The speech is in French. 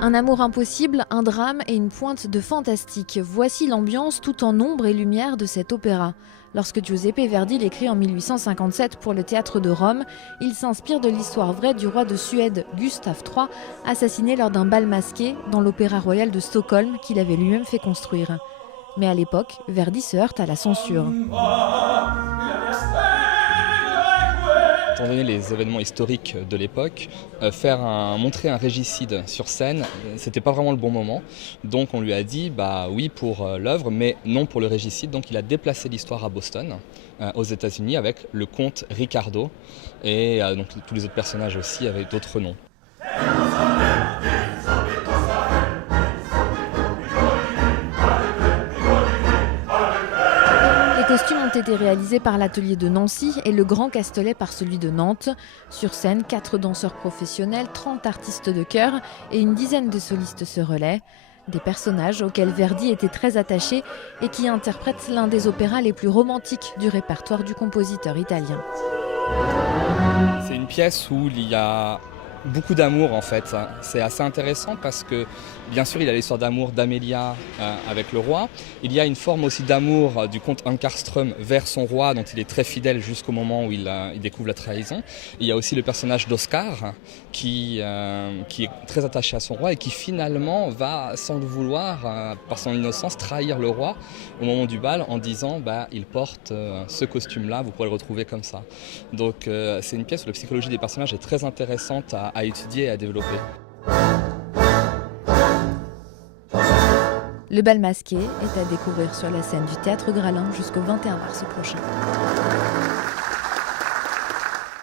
Un amour impossible, un drame et une pointe de fantastique. Voici l'ambiance tout en ombre et lumière de cet opéra. Lorsque Giuseppe Verdi l'écrit en 1857 pour le théâtre de Rome, il s'inspire de l'histoire vraie du roi de Suède, Gustave III, assassiné lors d'un bal masqué dans l'Opéra Royal de Stockholm qu'il avait lui-même fait construire. Mais à l'époque, Verdi se heurte à la censure. Étant donné les événements historiques de l'époque, montrer un régicide sur scène, c'était pas vraiment le bon moment. Donc on lui a dit bah oui pour l'œuvre, mais non pour le régicide. Donc il a déplacé l'histoire à Boston, aux États-Unis, avec le comte Ricardo et donc tous les autres personnages aussi avec d'autres noms. Les costumes ont été réalisés par l'atelier de Nancy et le Grand Castelet par celui de Nantes. Sur scène, 4 danseurs professionnels, 30 artistes de chœur et une dizaine de solistes se relaient. Des personnages auxquels Verdi était très attaché et qui interprètent l'un des opéras les plus romantiques du répertoire du compositeur italien. C'est une pièce où il y a beaucoup d'amour en fait. C'est assez intéressant parce que bien sûr il y a l'histoire d'amour d'Amelia avec le roi. Il y a une forme aussi d'amour du comte Ankarström vers son roi dont il est très fidèle jusqu'au moment où il découvre la trahison. Il y a aussi le personnage d'Oscar qui est très attaché à son roi et qui finalement va sans le vouloir par son innocence trahir le roi au moment du bal en disant il porte ce costume là, vous pourrez le retrouver comme ça. Donc c'est une pièce où la psychologie des personnages est très intéressante à étudier et à développer. Le bal masqué est à découvrir sur la scène du Théâtre Gralin jusqu'au 21 mars prochain.